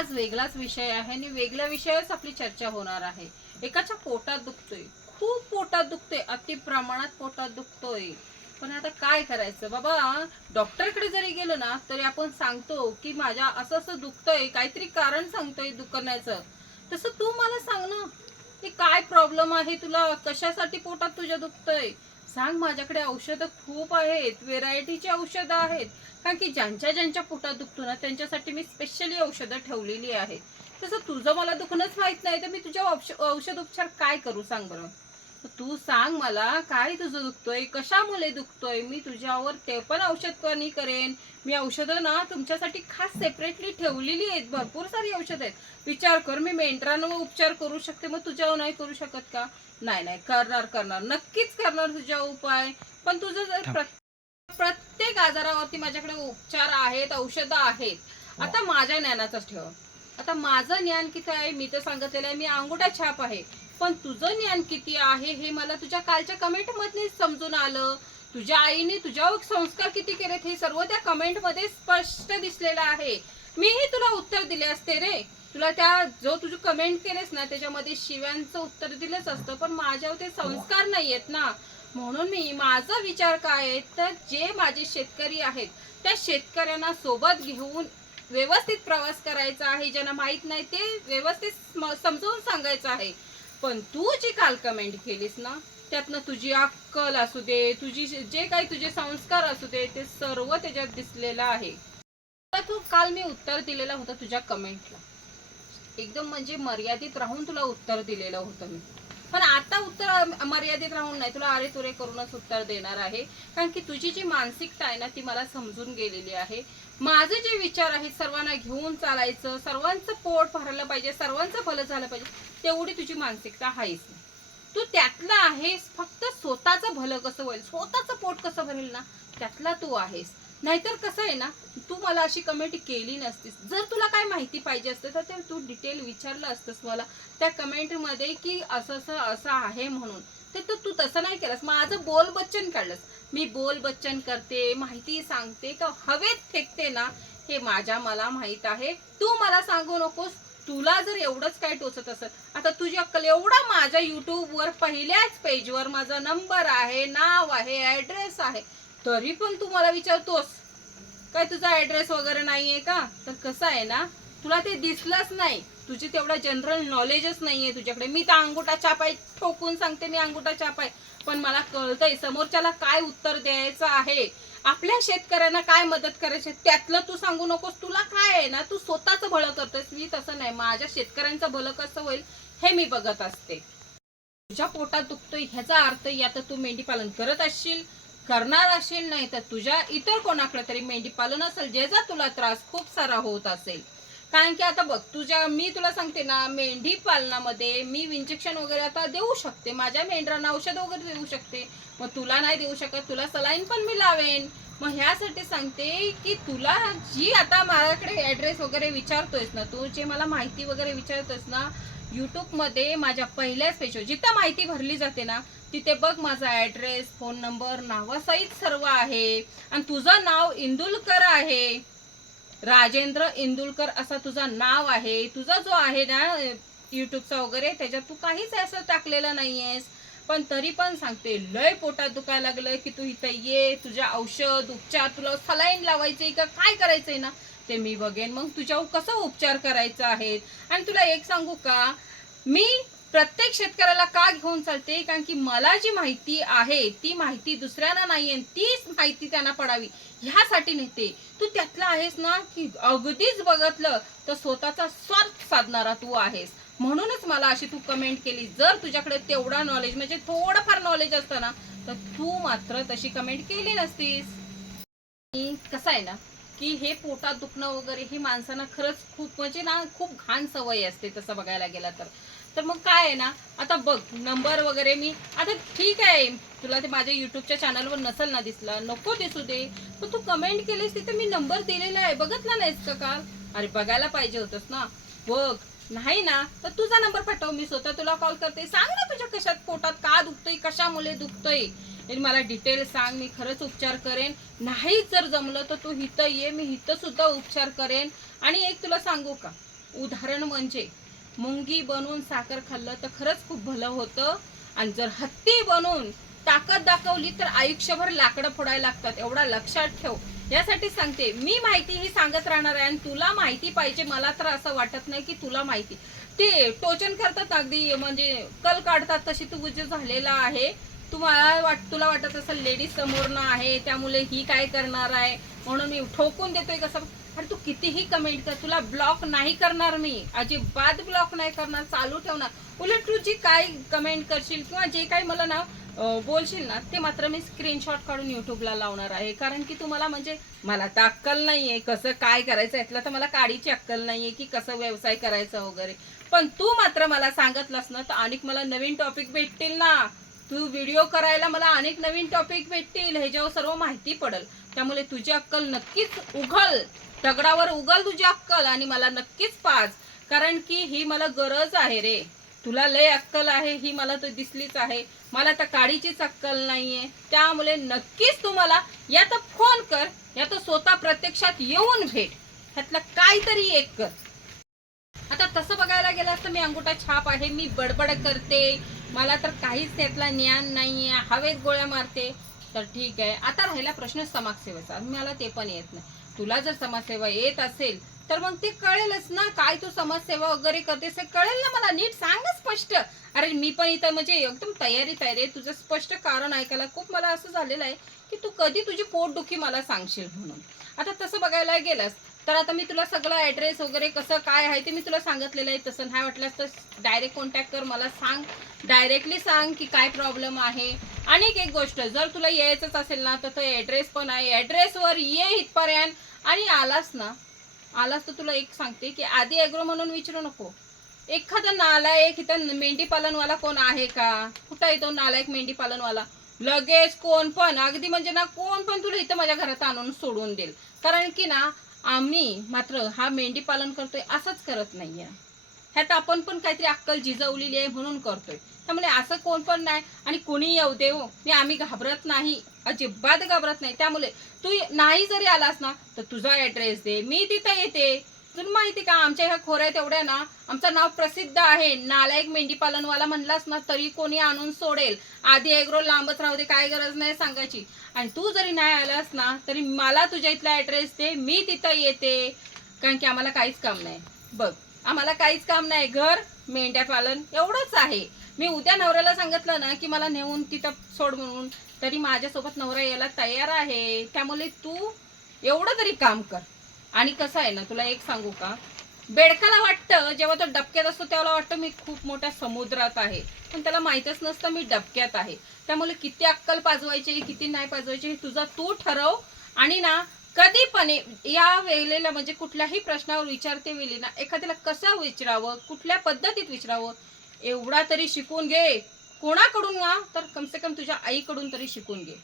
आज वेगळाच विषय आहे आणि वेगळ्या विषयावरच आपली चर्चा होणार आहे. एकाच्या पोटात दुखतोय. खूप पोटात दुखतोय. अति प्रमाणात पोटात दुखतोय. पण आता काय करायचं? बाबा डॉक्टरकडे जरी गेलो ना तरी आपण सांगतो की माझ्या असं असं दुखतंय. काहीतरी कारण सांगतोय दुखण्याचं. तसं तू मला सांग ना. की काय प्रॉब्लेम आहे तुला? कशासाठी पोटात तुझ्या दुखतंय? सांग माझ्याकडे औषधं खूप आहेत व्हेरायटीची औषधं आहेत. कारण की ज्यांच्या ज्यांच्या पोटात दुखतो ना त्यांच्यासाठी मी स्पेशली औषधं ठेवलेली आहेत. तसं तुझं मला दुखणंच माहीत नाही तर मी तुझ्या औषध उपचार काय करू सांग बरं? तू सांग मला काय तुझं दुखतोय? कशामुळे दुखतोय? मी तुझ्यावर ते पण औषध कमी करेन. मी औषधं ना तुमच्यासाठी खास सेपरेटली ठेवलेली आहेत. भरपूर सारी औषधं आहेत. विचार कर मी मेंढरांवर उपचार करू शकते. मग तुझ्यावर नाही करू शकत का? नाही नाही. करणार करणार. नक्कीच करणार तुझ्या उपाय. पण तुझं जर प्र- प्रत्येक आजारावरती माझ्याकडे उपचार आहेत औषधं आहेत. आता माझ्या ज्ञानाचंच ठेव. आता माझं ज्ञान किती आहे मी तर सांगितलेलं आहे मी अंगुठा छाप आहे. पण तुझं ज्ञान किती आहे हे मला तुझ्या कालच्या कमेंटमध्ये समजून आलं. तुझ्या आईने तुझ्यावर संस्कार किती केलेत हे सर्व त्या कमेंटमध्ये स्पष्ट दिसलेलं आहे. मीही तुला उत्तर दिले असते रे. तुला त्या जो तुझं कमेंट केलेस ना त्याच्यामध्ये शिव्यांचं उत्तर दिलंच असतं पण माझ्यावर ते संस्कार नाहीयेत ना. म्हणून मी माझा विचार काय आहे तर जे माझे शेतकरी आहेत त्या शेतकऱ्यांना सोबत घेऊन व्यवस्थित प्रवास करायचा आहे ज्यांना माहीत नाही ते व्यवस्थित सम- समजावून सांगायचं आहे. पण तू जी काल कमेंट केलीस ना त्यातनं तुझी अक्कल असू दे तुझी जे काही तुझे संस्कार असू दे ते सर्व त्याच्यात दिसलेलं आहे. तू काल मी उत्तर दिलेलं होतं तुझ्या कमेंटला एकदम म्हणजे मर्यादित राहून तुला उत्तर दिलेलं होतं मी. पण आता उत्तर मर्यादित राहून नाही तुला अरे तुरे करूनच उत्तर देणार आहे. कारण की तुझी जी मानसिकता आहे ना ती मला समजून गेलेली आहे. माझे जे विचार आहेत सर्वांना घेऊन चालायचं सर्वांचं पोट भरलं पाहिजे सर्वांचं भलं झालं पाहिजे तेवढी तुझी मानसिकता आहेच नाही तू त्यातला आहेस फक्त स्वतःचं भलं कसं होईल स्वतःचं पोट कसं भरेल ना त्यातला तू आहेस. नाहीतर कसं आहे ना तू मला अशी कमेंट केली नसतीस. जर तुला काय माहिती पाहिजे असते तर ते तू डिटेल विचारलं असतंस मला त्या कमेंटमध्ये की असं असं असं आहे म्हणून. ते तर तू तसं नाही केलंस. माझं बोल बच्चन काढलंस. मी बोल बच्चन करते माहिती सांगते का हवेत फेकते ना हे माझ्या मला माहीत आहे. तू मला सांगू नकोस. तुला जर एवढंच काय टोचत असेल आता तुझी अक्कल एवढा माझ्या युट्यूबवर पहिल्याच पेजवर माझा नंबर आहे नाव आहे ऍड्रेस आहे. तरी पण तू मला विचारतोस. काय तुझा ऍड्रेस वगैरे नाहीये का? तर कसं आहे ना तुला ते दिसलंच नाही. तुझी तेवढा जनरल नॉलेजच नाहीये तुझ्याकडे. मी तर अंगुठा छाप आहे ठोकून सांगते मी अंगुठा छाप आहे पण मला कळतंय समोरच्याला काय उत्तर द्यायचं आहे? आपल्या शेतकऱ्यांना काय मदत करायची त्यातलं तू सांगू नकोस. तुला काय आहे ना तू स्वतःच भलं करतोस. मी तसं नाही. माझ्या शेतकऱ्यांचं भलं कसं होईल हे मी बघत असते. तुझ्या पोटात दुखतोय ह्याचा अर्थ या तर तू मेंढी पालन करत असशील. करणार असेल नाही तर तुझ्या इतर कोणाकडे तरी मेंढी पालन असेल ज्याचा तुला त्रास खूप सारा होत असेल. कारण की आता बघ तुझ्या मी तुला सांगते ना मेंढी पालनामध्ये मी इंजेक्शन वगैरे आता देऊ शकते. माझ्या मेंढरांना औषध वगैरे देऊ शकते. मग तुला नाही देऊ शकत तुला सलाईन पण मी लावेन. मग ह्यासाठी सांगते की तुला जी आता माझ्याकडे ऍड्रेस वगैरे विचारतोयस ना तू जे मला माहिती वगैरे विचारतोयस ना यूट्यूबमध्ये माझ्या पहिल्याच पेजवर जिथं माहिती भरली जाते ना तिथे बघ माझा ॲड्रेस फोन नंबर नावासहित सर्व आहे. आणि तुझं नाव इंदुलकर आहे. राजेंद्र इंदुलकर असा तुझं नाव आहे. तुझा जो आहे ना युट्यूबचा वगैरे त्याच्यात तू काहीच असं टाकलेलं नाही आहेस पण तरी पण सांगते लय पोटात दुखायला लागलं की तू इथं ये तुझ्या औषध उपचार तुला सलाईन लावायचंय का काय करायचंय ना? ते मी बघेन. मग तुझ्यावर कसं उपचार करायचा आहे आणि तुला एक सांगू का? मी प्रत्येक शेतकऱ्याला का घेऊन चालते? कारण की मला जी माहिती आहे ती माहिती दुसऱ्यांना नाहीये तीच माहिती त्यांना पडावी ह्यासाठी नेते. तू त्यातला आहेस ना की अगदीच बघितलं तर स्वतःचा स्वार्थ साधणारा तू आहेस. म्हणूनच मला अशी तू कमेंट केली. जर तुझ्याकडे तेवढा नॉलेज म्हणजे थोडंफार नॉलेज असतं ना तर तू मात्र तशी कमेंट केली नसतीस. कसं आहे ना की हे पोटात दुखणं वगैरे ही माणसांना खरंच खूप म्हणजे ना खूप घाण सवय असते तसं बघायला गेला तर. तर मग काय आहे ना आता बघ नंबर वगैरे मी आता ठीक आहे. तुला ते माझ्या युट्यूबच्या चॅनलवर नसेल ना दिसला नको दिसू दे. पण तू कमेंट केलीस तिथे मी नंबर दिलेला आहे. बघितला नाहीस का काल? अरे बघायला पाहिजे होतंस ना. बघ नाही ना तर तुझा नंबर पाठव मी स्वतः तुला कॉल करते. सांग ना तुझ्या कशात पोटात का दुखतोय कशामुळे दुखतोय? आणि मला डिटेल सांग मी खरंच उपचार करेन. नाही जर जमलं तर तू हिथं ये मी हिथं सुद्धा उपचार करेन. आणि एक तुला सांगू का? उदाहरण म्हणजे मुंगी बनवून साखर खाल्लं तर खरंच खूप भलं होतं. आणि जर हत्ती बनवून ताकद दाखवली तर आयुष्यभर लाकडं फोडायला लागतात एवढा लक्षात ठेव. यासाठी सांगते मी माहिती ही सांगत राहणार आहे आणि तुला माहिती पाहिजे मला तर असं वाटत नाही की तुला माहिती. ते टोचन करतात अगदी म्हणजे कल काढतात तशी तू जे झालेला आहे. तुम्हाला वाट तुला वाटत असं लेडीज समोरनं आहे त्यामुळे ही काय करणार आहे? म्हणून मी ठोकून देतोय कसं? अरे तू कितीही कमेंट कर तुला ब्लॉक नाही करणार मी. अजिबात ब्लॉक नाही करणार चालू ठेवणार. उलट तू जी काय कमेंट करशील किंवा जे काही मला ना बोलशील ना ते मात्र मी स्क्रीनशॉट काढून युट्यूबला लावणार आहे. कारण की तुम्हाला म्हणजे मला तर अक्कल नाही आहे कसं काय करायचं यातलं तर मला काडीची अक्कल नाही आहे की कसं व्यवसाय करायचा वगैरे. पण तू मात्र मला सांगितलंस ना तर अनेक मला नवीन टॉपिक भेटतील ना. तू व्हिडिओ करायला मला अनेक नवीन टॉपिक भेटतील ह्याच्यावर सर्व माहिती पडेल. त्यामुळे तुझी अक्कल नक्कीच उघल. दगडावर उघल तुझी अक्कल आणि मला नक्कीच पाच. कारण की ही मला गरज आहे रे. तुला लय अक्कल आहे ही मला तर दिसलीच आहे. मला तर काडीचीच अक्कल नाहीये. त्यामुळे नक्कीच तुम्हाला या तर फोन कर. या तर स्वतः प्रत्यक्षात येऊन भेट. ह्यातलं काहीतरी एक कर. आता तसं बघायला गेलं तर मी अंगुठा छाप आहे मी बडबड करते. मला तर काहीच त्यातला ज्ञान नाही आहे हवेत गोळ्या मारते. तर ठीक आहे. आता राहिला प्रश्न समाजसेवेचा. मला ते पण येत नाही. तुला जर समाजसेवा येत असेल तर मग ते कळेलच ना. काय तू समाजसेवा वगैरे करतेस हे कळेल ना मला. नीट सांग ना स्पष्ट. अरे मी पण इथं म्हणजे एकदम तयारी आहे. रे तुझं स्पष्ट कारण ऐकायला खूप मला असं झालेलं आहे की तू कधी तुझी पोटदुखी मला सांगशील म्हणून. आता तसं बघायला गेलास तर आता मी तुला सगळं ऍड्रेस वगैरे कसं काय आहे ते मी तुला सांगितलेलं आहे. तसं नाही वाटलंस तर डायरेक्ट कॉन्टॅक्ट कर मला सांग. डायरेक्टली सांग की काय प्रॉब्लेम आहे. आणि एक गोष्ट जर तुला यायचंच असेल ना तर तो ऍड्रेस पण आहे. ऍड्रेसवर ये इथपर्यंत. आणि आलास ना आलास तर तुला एक सांगते की आधी ॲग्रो म्हणून विचारू नको. एखादा नालायक इथं मेंढी पालनवाला कोण आहे का? कुठं येतो नालायक मेंढी पालनवाला लगेच कोण पण अगदी म्हणजे ना कोण पण तुला इथं माझ्या घरात आणून सोडून देईल. कारण की ना आम्ही मात्र हा मेंढी पालन करतोय असंच करत नाहीये. ह्यात आपण पण काहीतरी अक्कल जिजवलेली आहे म्हणून करतोय. त्यामुळे असं कोण पण नाही आणि कोणी येऊ दे हो मी आम्ही घाबरत नाही अजिबात घाबरत नाही. त्यामुळे तू नाही जरी आलास ना तर तुझा ऍड्रेस दे मी तिथं येते. तुला माहिती का आमच्या ह्या खोऱ्यात एवढ्या ना आमचं नाव प्रसिद्ध आहे. नालायक मेंढी पालनवाला म्हणलास ना तरी कोणी आणून सोडेल. आधी एग्रो लांबच राहू दे काय गरज नाही सांगायची. आणि तू जरी नाही आलास ना तरी मला तुझ्या इथला ऍड्रेस दे मी तिथं येते. कारण की आम्हाला काहीच काम नाही. बघ आम्हाला काहीच काम नाही. घर मेंढ्या पालन एवढंच आहे. मी उद्या नवऱ्याला सांगितलं ना की मला नेऊन तिथं सोड म्हणून तरी माझ्यासोबत नवरा यायला तयार आहे. त्यामुळे तू एवढं तरी काम कर. आणि कसं आहे ना तुला एक सांगू का? बेडकाला वाटतं जेव्हा तो डबक्यात असतो तेव्हा वाटतं मी खूप मोठ्या समुद्रात आहे. पण त्याला माहीतच नसतं मी डबक्यात आहे. त्यामुळे किती अक्कल पाजवायची किती नाही पाजवायची हे तुझा तू ठरव. आणि ना कधी पण या वेळेला म्हणजे कुठल्याही प्रश्नावर विचारते वेळी ना एखाद्याला कसं विचारावं कुठल्या पद्धतीत विचारावं एवढा तरी शिकून घे. कोणाकडून ना तर कमसे कम तुझ्या आईकडून तरी शिकून घे.